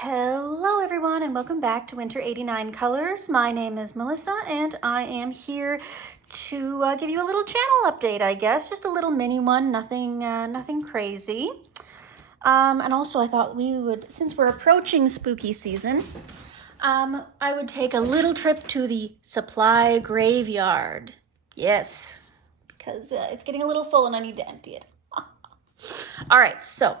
Hello everyone and welcome back to Winter 89 Colors. My name is Melissa and I am here to give you a little channel update, I guess. Just a little mini one, nothing crazy. And also I thought we would, since we're approaching spooky season, I would take a little trip to the supply graveyard. Yes, because it's getting a little full and I need to empty it. All right, so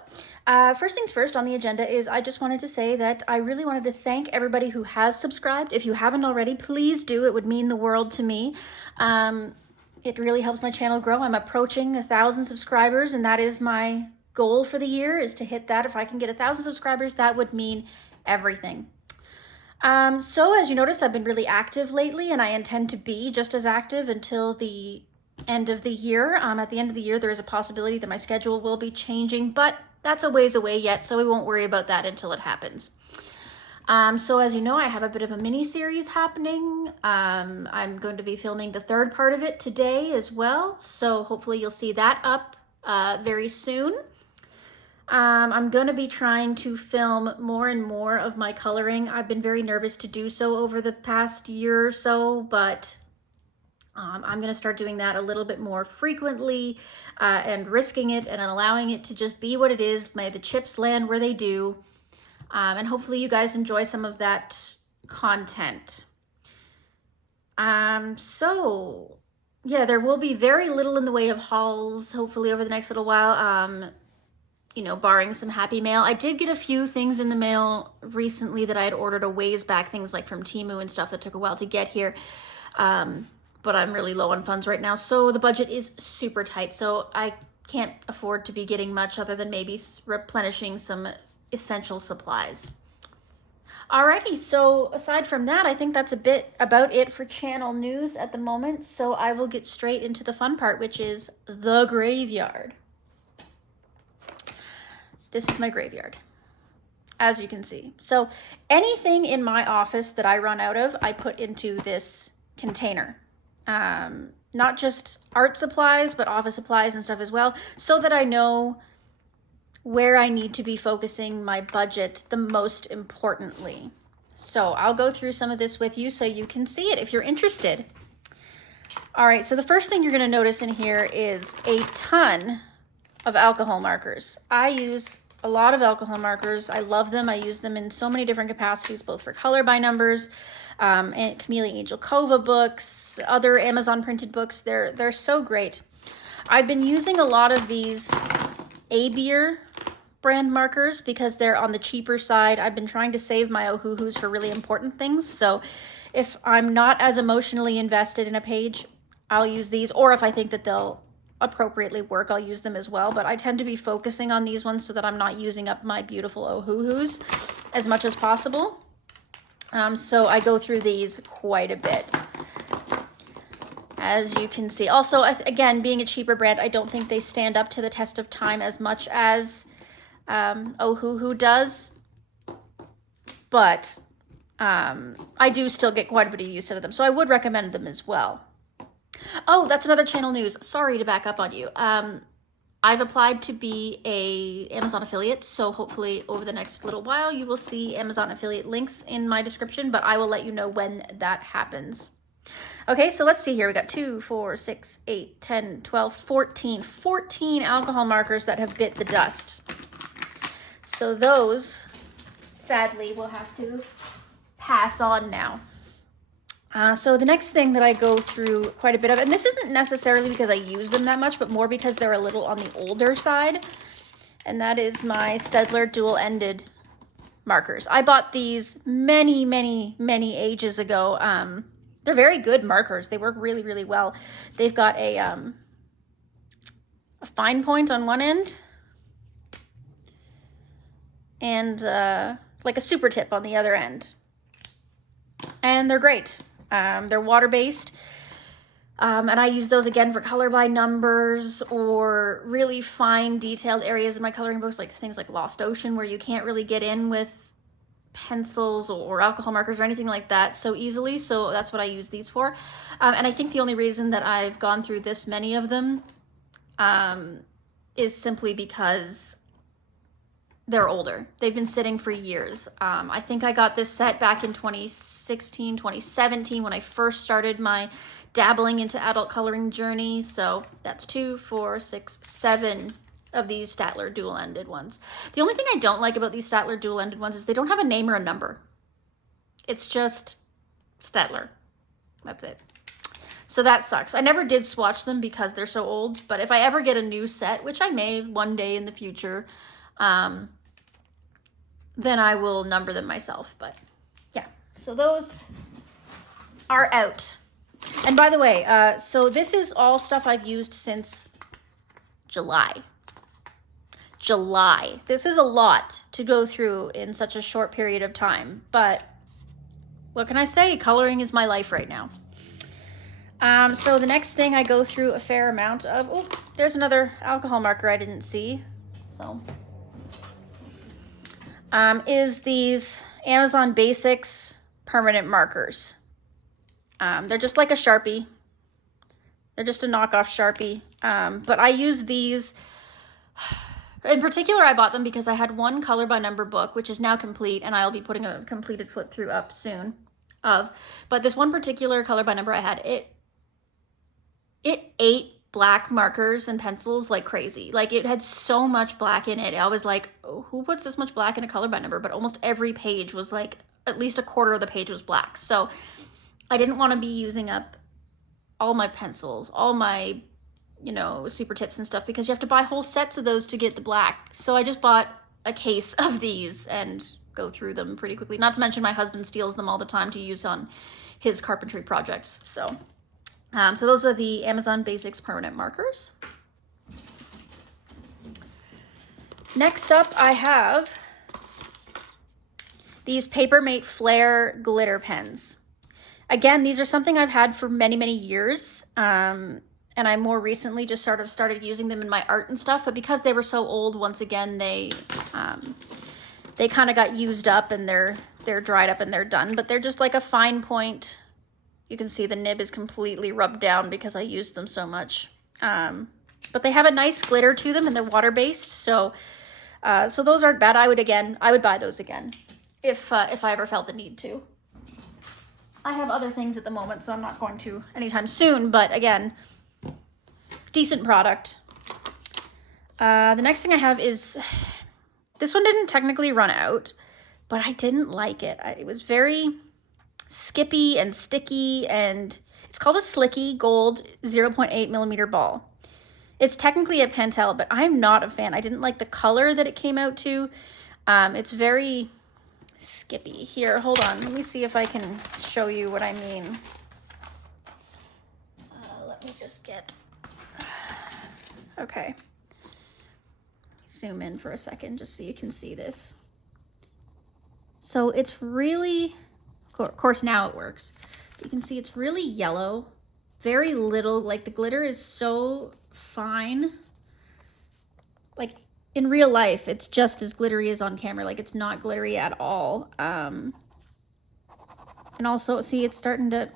first things first on the agenda is I just wanted to say that I really wanted to thank everybody who has subscribed. If you haven't already, please do. It would mean the world to me. It really helps my channel grow. I'm approaching 1,000 subscribers, and that is my goal for the year, is to hit that. If I can get 1,000 subscribers, that would mean everything. So as you notice, I've been really active lately, and I intend to be just as active until the end of the year. At the end of the year, there is a possibility that my schedule will be changing, but that's a ways away yet, so we won't worry about that until it happens. So as you know, I have a bit of a mini series happening. I'm going to be filming the third part of it today as well, so hopefully you'll see that up very soon. I'm going to be trying to film more and more of my coloring. I've been very nervous to do so over the past year or so, but I'm going to start doing that a little bit more frequently and risking it and allowing it to just be what it is. May the chips land where they do. And hopefully you guys enjoy some of that content. So yeah, there will be very little in the way of hauls, hopefully over the next little while, you know, barring some happy mail. I did get a few things in the mail recently that I had ordered a ways back, things like from Temu and stuff that took a while to get here. But I'm really low on funds right now, so the budget is super tight, so I can't afford to be getting much other than maybe replenishing some essential supplies. Alrighty, so aside from that, I think that's a bit about it for channel news at the moment, so I will get straight into the fun part, which is the graveyard. This is my graveyard, as you can see. So anything in my office that I run out of, I put into this container. Not just art supplies, but office supplies and stuff as well, so that I know where I need to be focusing my budget the most importantly. So I'll go through some of this with you so you can see it if you're interested. All right, so the first thing you're going to notice in here is a ton of alcohol markers. I use a lot of alcohol markers. I love them. I use them in so many different capacities, both for color by numbers, and Camellia Angel Cova books, other Amazon printed books. They're so great. I've been using a lot of these A-Beer brand markers because they're on the cheaper side. I've been trying to save my Ohuhus for really important things. So if I'm not as emotionally invested in a page, I'll use these, or if I think that they'll appropriately work, I'll use them as well. But I tend to be focusing on these ones so that I'm not using up my beautiful Ohuhus as much as possible. So I go through these quite a bit, as you can see. Also, again, being a cheaper brand, I don't think they stand up to the test of time as much as Ohuhu does, but I do still get quite a bit of use out of them, so I would recommend them as well. Oh, that's another channel news. Sorry to back up on you. I've applied to be a Amazon affiliate, so hopefully over the next little while you will see Amazon affiliate links in my description, but I will let you know when that happens. Okay, so let's see here. We got 2, 4, 6, 8, 10, 12, 14 alcohol markers that have bit the dust. So those, sadly, will have to pass on now. So the next thing that I go through quite a bit of, and this isn't necessarily because I use them that much, but more because they're a little on the older side, and that is my Staedtler dual-ended markers. I bought these many ages ago. They're very good markers. They work really, really well. They've got a fine point on one end and like a super tip on the other end. And they're great. They're water-based, and I use those again for color by numbers or really fine detailed areas in my coloring books, like things like Lost Ocean, where you can't really get in with pencils or alcohol markers or anything like that so easily. So that's what I use these for. And I think the only reason that I've gone through this many of them is simply because they're older. They've been sitting for years. I think I got this set back in 2016, 2017 when I first started my dabbling into adult coloring journey. So that's 2, 4, 6, 7 of these Staedtler dual-ended ones. The only thing I don't like about these Staedtler dual-ended ones is they don't have a name or a number. It's just Staedtler. That's it. So that sucks. I never did swatch them because they're so old, but if I ever get a new set, which I may one day in the future, then I will number them myself. But yeah, so those are out. And by the way, so this is all stuff I've used since July. This is a lot to go through in such a short period of time, but what can I say? Coloring is my life right now. So the next thing I go through a fair amount of, oh, there's another alcohol marker I didn't see. So, is these Amazon Basics permanent markers. They're just like a Sharpie. They're just a knockoff Sharpie. But I use these, in particular, I bought them because I had one color by number book, which is now complete, and I'll be putting a completed flip through up soon of. But this one particular color by number I had, it ate black markers and pencils like crazy. Like, it had so much black in it. I was like, oh, who puts this much black in a color by number? But almost every page was like, at least a quarter of the page was black. So I didn't want to be using up all my pencils, all my, you know, super tips and stuff, because you have to buy whole sets of those to get the black. So I just bought a case of these and go through them pretty quickly. Not to mention my husband steals them all the time to use on his carpentry projects. So those are the Amazon Basics permanent markers. Next up, I have these Papermate Flare glitter pens. Again, these are something I've had for many, many years. And I more recently just sort of started using them in my art and stuff. But because they were so old, once again, they kind of got used up and they're dried up and they're done. But they're just like a fine point. You can see the nib is completely rubbed down because I used them so much. But they have a nice glitter to them and they're water-based. So those aren't bad. I would buy those again if I ever felt the need to. I have other things at the moment, so I'm not going to anytime soon. But again, decent product. The next thing I have is, this one didn't technically run out, but I didn't like it. It was very skippy and sticky, and it's called a Slicky Gold 0.8 millimeter ball. It's technically a Pentel, but I'm not a fan. I didn't like the color that it came out to. It's very skippy. Here, hold on. Let me see if I can show you what I mean. Let me just get... Okay. Zoom in for a second just so you can see this. So it's really... Of course, now it works. You can see it's really yellow. Very little. Like, the glitter is so fine. Like, in real life, it's just as glittery as on camera. Like, it's not glittery at all. And also, see, it's starting to...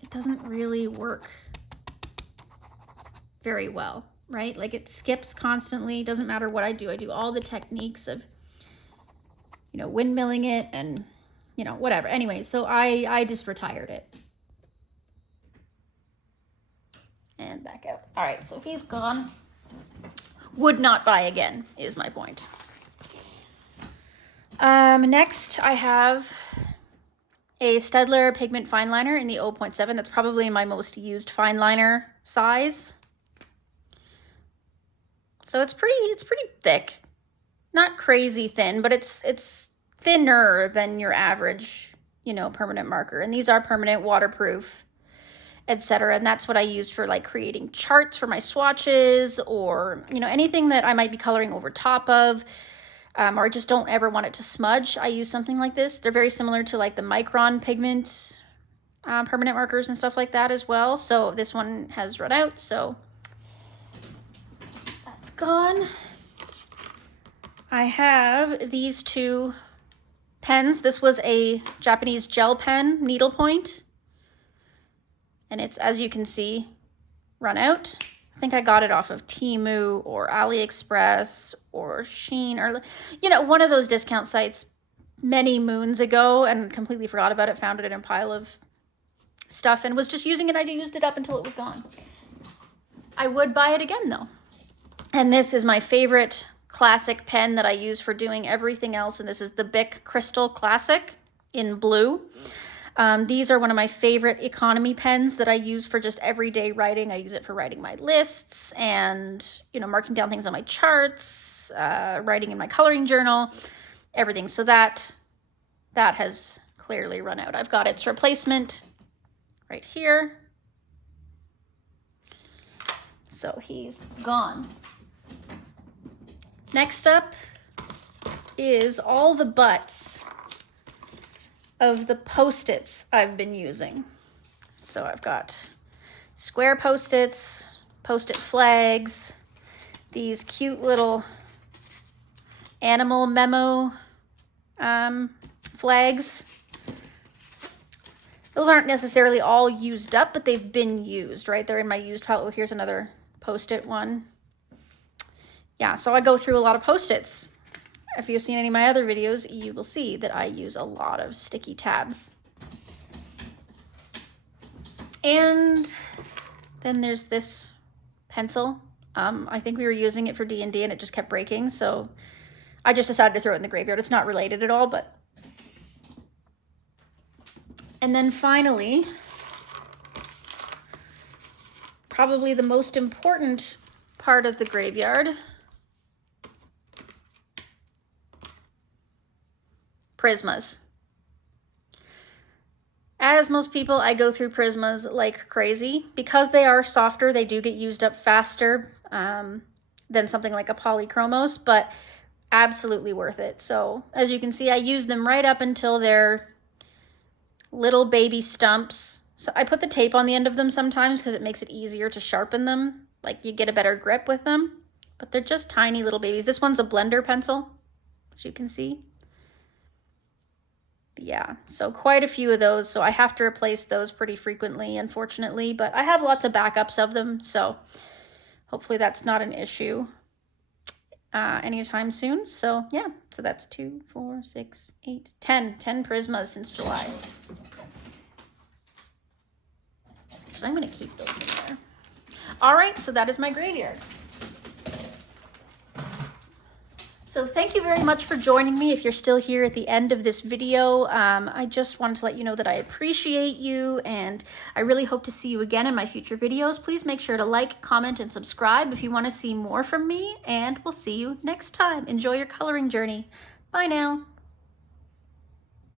It doesn't really work very well, right? Like, it skips constantly. Doesn't matter what I do. I do all the techniques of, you know, windmilling it and, you know, whatever. Anyway, so I just retired it. And back out. All right, so he's gone. Would not buy again, is my point. Next, I have a Staedtler pigment fine liner in the 0.7. That's probably my most used fine liner size. So it's pretty thick. Not crazy thin, but it's thinner than your average, you know, permanent marker. And these are permanent, waterproof, etc. And that's what I use for like creating charts for my swatches, or, you know, anything that I might be coloring over top of, or I just don't ever want it to smudge. I use something like this. They're very similar to like the Micron pigment permanent markers and stuff like that as well. So this one has run out, so that's gone. I have these two pens. This was a Japanese gel pen, needlepoint. And it's, as you can see, run out. I think I got it off of Temu or AliExpress or Shein or, you know, one of those discount sites many moons ago, and completely forgot about it, found it in a pile of stuff and was just using it. I used it up until it was gone. I would buy it again though. And this is my favorite classic pen that I use for doing everything else, and this is the Bic Crystal Classic in blue. These are one of my favorite economy pens that I use for just everyday writing. I use it for writing my lists and, you know, marking down things on my charts, writing in my coloring journal, everything. So that has clearly run out. I've got its replacement right here. So he's gone. Next up is all the butts of the Post-its I've been using. So I've got square Post-its, Post-it flags, these cute little animal memo flags. Those aren't necessarily all used up, but they've been used, right? They're in my used pile. Oh, here's another Post-it one. Yeah, so I go through a lot of Post-its. If you've seen any of my other videos, you will see that I use a lot of sticky tabs. And then there's this pencil. I think we were using it for D&D and it just kept breaking, so I just decided to throw it in the graveyard. It's not related at all, but... And then finally, probably the most important part of the graveyard, Prismas. As most people, I go through Prismas like crazy. Because they are softer, they do get used up faster than something like a Polychromos, but absolutely worth it. So as you can see, I use them right up until they're little baby stumps. So I put the tape on the end of them sometimes because it makes it easier to sharpen them. Like you get a better grip with them, but they're just tiny little babies. This one's a blender pencil, as you can see. Yeah, so quite a few of those. So I have to replace those pretty frequently, unfortunately, but I have lots of backups of them. So hopefully that's not an issue anytime soon. So yeah, so that's 2, 4, 6, 8, 10 Prismas since July. So I'm going to keep those in there. All right, so that is my graveyard. So thank you very much for joining me. If you're still here at the end of this video, I just wanted to let you know that I appreciate you and I really hope to see you again in my future videos. Please make sure to like, comment, and subscribe if you want to see more from me, and we'll see you next time. Enjoy your coloring journey. Bye now.